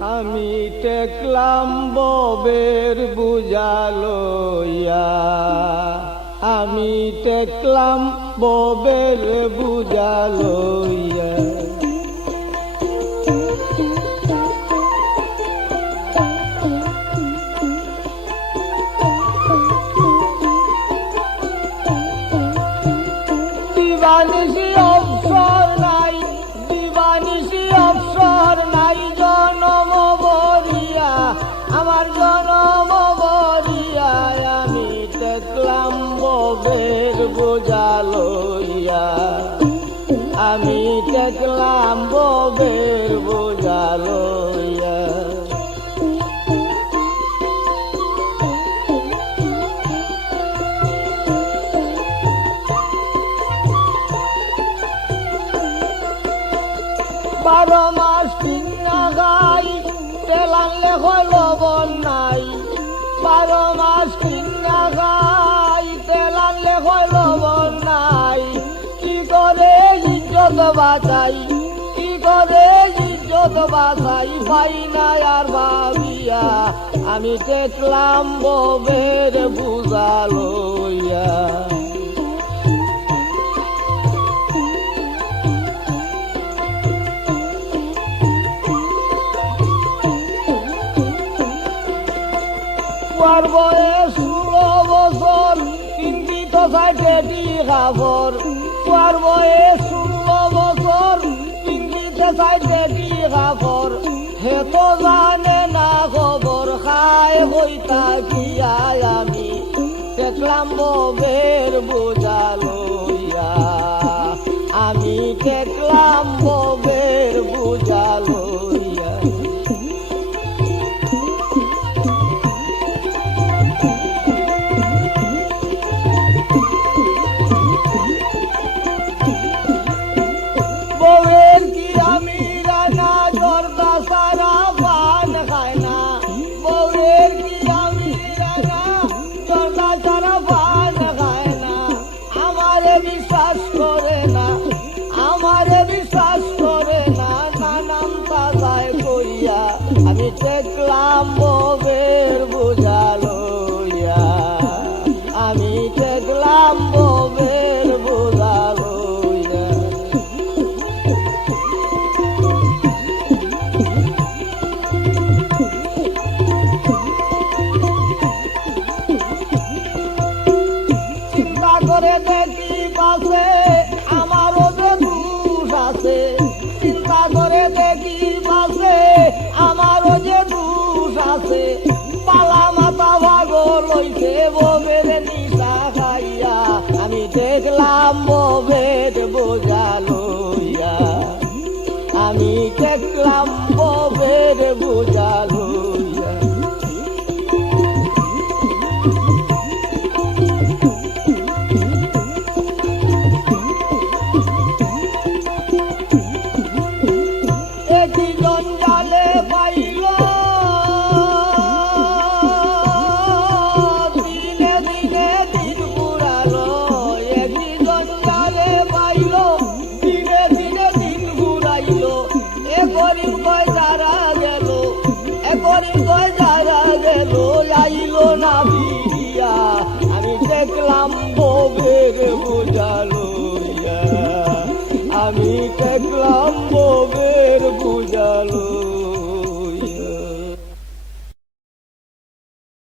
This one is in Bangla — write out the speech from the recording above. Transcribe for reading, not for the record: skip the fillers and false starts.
আমি টেকলাম ববের বুঝালইয়া, আমি টেকলাম ববের বুঝালইয়া। দিবানিশি অবসর নাই, দিবানিশি অবসর নাই, জনম বরিয়া আমার জনম বরিয়া। আমি টেকলাম ববের বুঝালইয়া, আমি টেকলাম ববের বুঝালইয়া। বারো মাস কিনা গাই, তেল আনলে হয় লবণ নাই। বারো মাস কিনা গাই, তেল আনলে হয় লবণ নাই। কি করে ইজ্জত বাঁচাই, কি করে ইজ্জত বাঁচাই, পাই না আর ভাবিয়া। আমি টেকলাম ববের বুঝালইয়া। আমার বয়স 16 বছর, কিনবি তো সাইটেটি খাবর। আমার বয়স 16 বছর, কিনবি তো সাইটেটি খাবর। হে তো জানে না খবর, খায় হইতা কিয়া। আমি টেকলাম ববের বুঝালইয়া, আমি টেকলাম ববের বুঝালইয়া। বউয়ের কি আমি রানা, জর্দা সারা পান খায় না। বউয়ের কি আমি রানা, জর্দা সারা পান খায় না। আমারে বিশ্বাস করে না, আমারে বিশ্বাস করে না, নানাম তাজায় কইয়া। আমি টেকলাম ববের বুঝালইয়া, আমি টেকলাম ববের বুঝালইয়া। চিন্তা করে দেখি পাশে আমারও যে দোষ আছে, চিন্তা করে দেখি পাশে আমারও যে দোষ আছে। পালা মাথা পাগল হইছে ববের নিশা খাইয়া। আমি টেকলাম ববের বুঝালইয়া, আমি টেকলাম ববের বুঝালইয়া। একই জঞ্জালে পাইল, দিনে দিনে দিন ঘুরালো। একই জঞ্জালে পাইল, দিনে দিনে দিন ঘুরাইল। এ গরিব কয় যারা গেল, এ গরিব কয় যারা গেল, আইল না ফিরিয়া। আমি টেকলাম ববের বুঝালইয়া, আমি টেকলাম